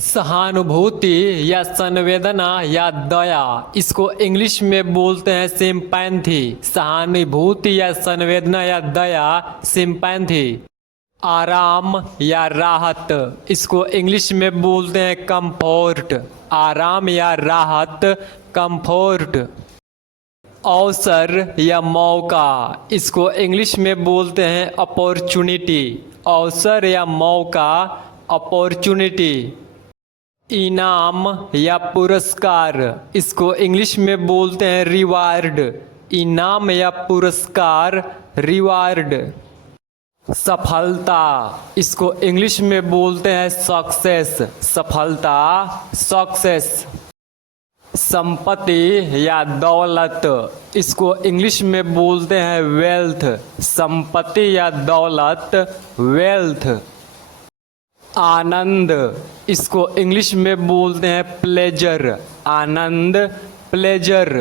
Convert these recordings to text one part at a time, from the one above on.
सहानुभूति या संवेदना या दया, इसको इंग्लिश में बोलते हैं सिंपैथी। सहानुभूति या संवेदना या दया, सिंपैथी। आराम या राहत, इसको इंग्लिश में बोलते हैं कंफर्ट। आराम या राहत, कंफर्ट। अवसर या मौका, इसको इंग्लिश में बोलते हैं अपॉर्चुनिटी। अवसर या मौका, अपॉर्चुनिटी। इनाम या पुरस्कार, इसको इंग्लिश में बोलते हैं रिवार्ड। इनाम या पुरस्कार, रिवार्ड। सफलता, इसको इंग्लिश में बोलते हैं सक्सेस। सफलता, सक्सेस। संपत्ति या दौलत, इसको इंग्लिश में बोलते हैं वेल्थ। संपत्ति या दौलत, वेल्थ। आनंद, इसको इंग्लिश में बोलते हैं प्लेजर। आनंद, प्लेजर।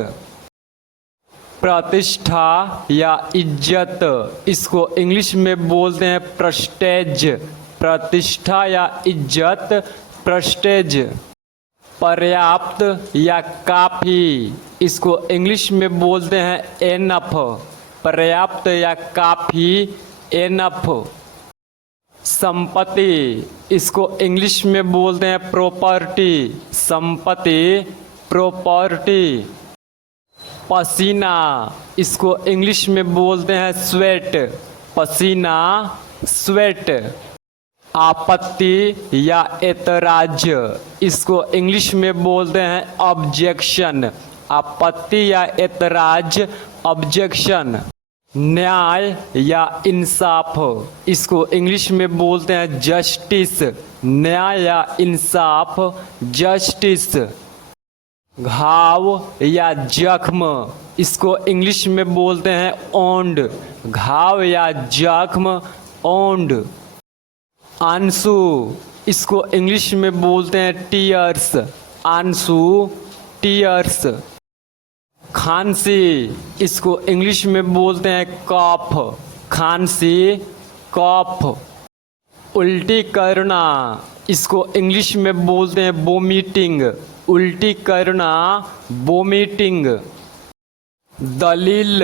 प्रतिष्ठा या इज्जत, इसको इंग्लिश में बोलते हैं प्रेस्टेज। प्रतिष्ठा या इज्जत, प्रेस्टेज। पर्याप्त या काफ़ी, इसको इंग्लिश में बोलते हैं एनफ। पर्याप्त या काफ़ी, एनफ। संपत्ति, इसको इंग्लिश में बोलते हैं प्रॉपर्टी। संपत्ति, प्रॉपर्टी। पसीना, इसको इंग्लिश में बोलते हैं स्वेट। पसीना, स्वेट। आपत्ति या एतराज, इसको इंग्लिश में बोलते हैं ऑब्जेक्शन। आपत्ति या एतराज, ऑब्जेक्शन। न्याय या इंसाफ, इसको इंग्लिश में बोलते हैं जस्टिस। न्याय या इंसाफ, जस्टिस। घाव या जख्म, इसको इंग्लिश में बोलते हैं ओंड। घाव या जख्म, ओंड। आंसू, इसको इंग्लिश में बोलते हैं टीयर्स। आंसू, टीयर्स। खांसी, इसको इंग्लिश में बोलते हैं कफ। खांसी, कफ। उल्टी करना, इसको इंग्लिश में बोलते हैं वोमिटिंग। उल्टी करना, वोमिटिंग। दलील,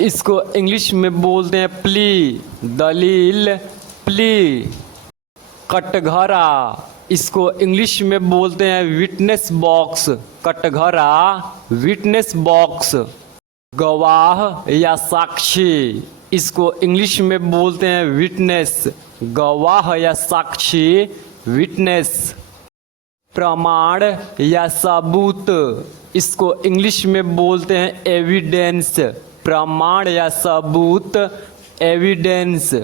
इसको इंग्लिश में बोलते हैं प्ली। दलील, प्ली। कटघरा, इसको इंग्लिश में बोलते हैं विटनेस बॉक्स। कटघरा, विटनेस बॉक्स। गवाह या साक्षी, इसको इंग्लिश में बोलते हैं विटनेस। गवाह या साक्षी, विटनेस। प्रमाण या सबूत, इसको इंग्लिश में बोलते हैं एविडेंस। प्रमाण या सबूत, एविडेंस।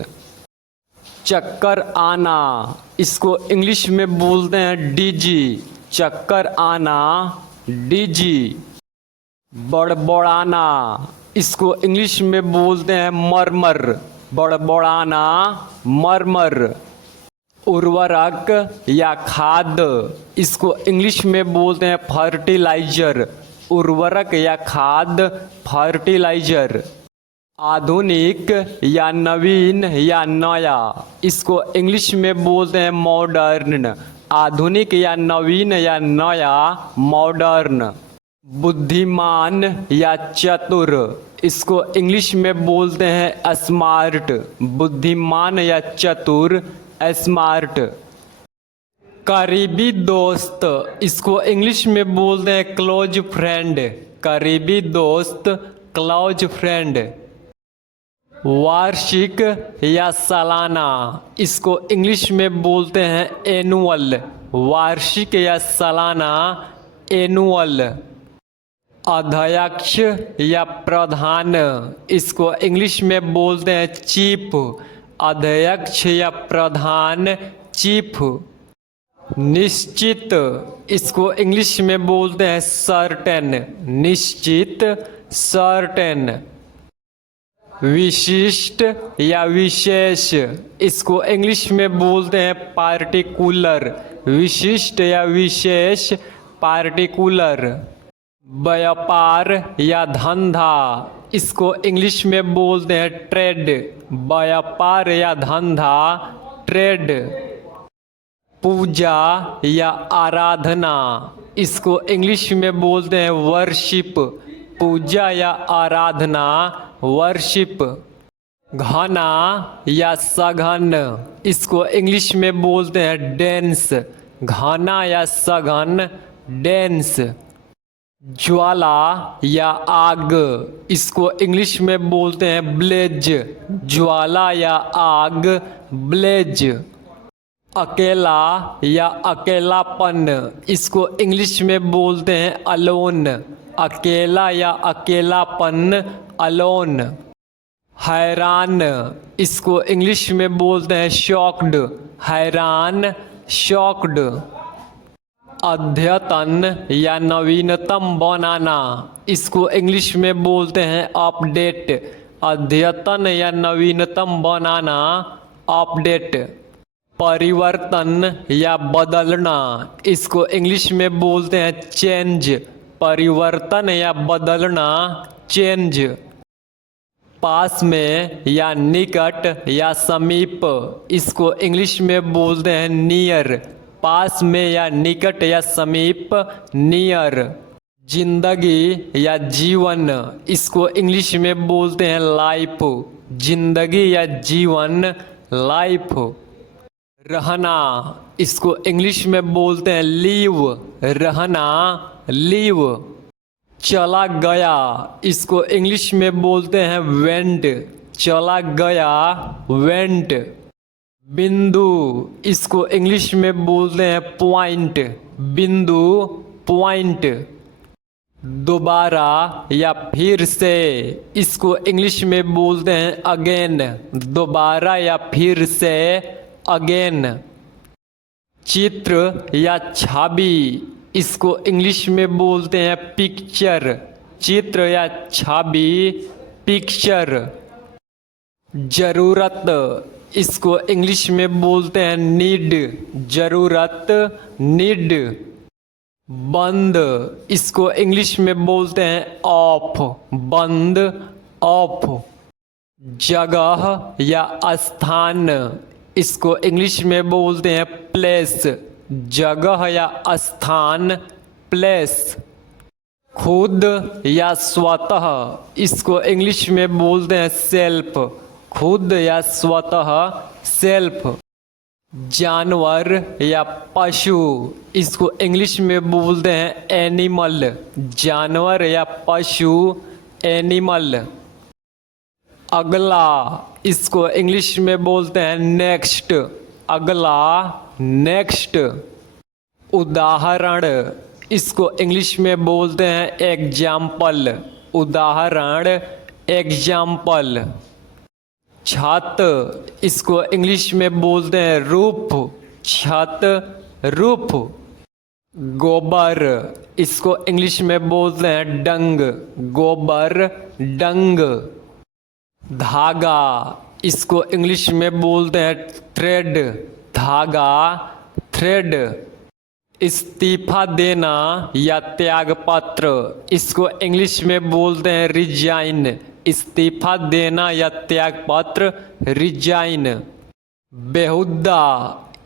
चक्कर आना, इसको इंग्लिश में बोलते हैं डीजी। चक्कर आना, डीजी। बड़बड़ाना, इसको इंग्लिश में बोलते हैं मरमर। बड़बड़ाना, मरमर। उर्वरक या खाद, इसको इंग्लिश में बोलते हैं फर्टिलाइजर। उर्वरक या खाद, फर्टिलाइजर। आधुनिक या नवीन या नया, इसको इंग्लिश में बोलते हैं मॉडर्न। आधुनिक या नवीन या नया, मॉडर्न। बुद्धिमान या चतुर, इसको इंग्लिश में बोलते हैं स्मार्ट। बुद्धिमान या चतुर, स्मार्ट। करीबी दोस्त, इसको इंग्लिश में बोलते हैं क्लोज फ्रेंड। करीबी दोस्त, क्लोज फ्रेंड। वार्षिक या सालाना, इसको इंग्लिश में बोलते हैं एनुअल। वार्षिक या सालाना, एनुअल। अध्यक्ष या प्रधान, इसको इंग्लिश में बोलते हैं चीफ। अध्यक्ष या प्रधान, चीफ। निश्चित, इसको इंग्लिश में बोलते हैं सर्टेन। निश्चित, सर्टेन। विशिष्ट या विशेष, इसको इंग्लिश में बोलते हैं पार्टिकुलर। विशिष्ट या विशेष, पार्टिकुलर। व्यापार या धंधा, इसको इंग्लिश में बोलते हैं ट्रेड। व्यापार या धंधा, ट्रेड। पूजा या आराधना, इसको इंग्लिश में बोलते हैं वर्शिप। पूजा या आराधना, वर्शिप। घना या सघन, इसको इंग्लिश में बोलते हैं डेंस। घना या सघन, डेंस। ज्वाला या आग, इसको इंग्लिश में बोलते हैं ब्लेज। ज्वाला या आग, ब्लेज। अकेला या अकेलापन, इसको इंग्लिश में बोलते हैं अलोन। अकेला या अकेलापन, अलोन। हैरान, इसको इंग्लिश में बोलते हैं शॉक्ड। हैरान, शॉक्ड। अद्यतन या नवीनतम बनाना, इसको इंग्लिश में बोलते हैं अपडेट। अद्यतन या नवीनतम बनाना, अपडेट। परिवर्तन या बदलना, इसको इंग्लिश में बोलते हैं चेंज। परिवर्तन या बदलना, चेंज। पास में या निकट या समीप, इसको इंग्लिश में बोलते हैं नियर। पास में या निकट या समीप, नियर। जिंदगी या जीवन, इसको इंग्लिश में बोलते हैं लाइफ। जिंदगी या जीवन, लाइफ। रहना, इसको इंग्लिश में बोलते हैं लीव। रहना, लीव। चला गया, इसको इंग्लिश में बोलते हैं वेंट। चला गया, वेंट। बिंदु, इसको इंग्लिश में बोलते हैं पॉइंट। बिंदु, पॉइंट। दोबारा या फिर से, इसको इंग्लिश में बोलते हैं अगेन। दोबारा या फिर से, अगेन। चित्र या छवि, इसको इंग्लिश में बोलते हैं पिक्चर। चित्र या छवि, पिक्चर। जरूरत, इसको इंग्लिश में बोलते हैं नीड। जरूरत, नीड। बंद, इसको इंग्लिश में बोलते हैं ऑफ। बंद, ऑफ। जगह या स्थान, इसको इंग्लिश में बोलते हैं प्लेस। जगह या स्थान, प्लेस। खुद या स्वतः, इसको इंग्लिश में बोलते हैं सेल्फ। खुद या स्वतः, सेल्फ। जानवर या पशु, इसको इंग्लिश में बोलते हैं एनिमल। जानवर या पशु, एनिमल। अगला, इसको इंग्लिश में बोलते हैं नेक्स्ट। अगला, नेक्स्ट। उदाहरण, इसको इंग्लिश में बोलते हैं एग्जाम्पल। उदाहरण, एग्जाम्पल। छत, इसको इंग्लिश में बोलते हैं रूफ। छत, रूफ। गोबर, इसको इंग्लिश में बोलते हैं डंग। गोबर, डंग। धागा, इसको इंग्लिश में बोलते हैं थ्रेड। धागा, थ्रेड। इस्तीफा देना या त्यागपत्र, इसको इंग्लिश में बोलते हैं रिजाइन। इस्तीफा देना या त्यागपत्र, रिजाइन। बेहुदा,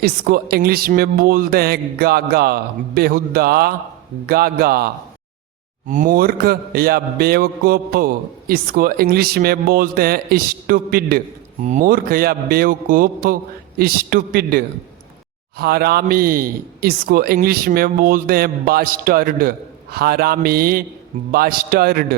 इसको इंग्लिश में बोलते हैं गागा। बेहुदा, गागा। मूर्ख या बेवकूफ, इसको इंग्लिश में बोलते हैं स्टूपिड। मूर्ख या बेवकूफ, स्टूपिड। हरामी, इसको इंग्लिश में बोलते हैं बास्टर्ड। हरामी, बास्टर्ड।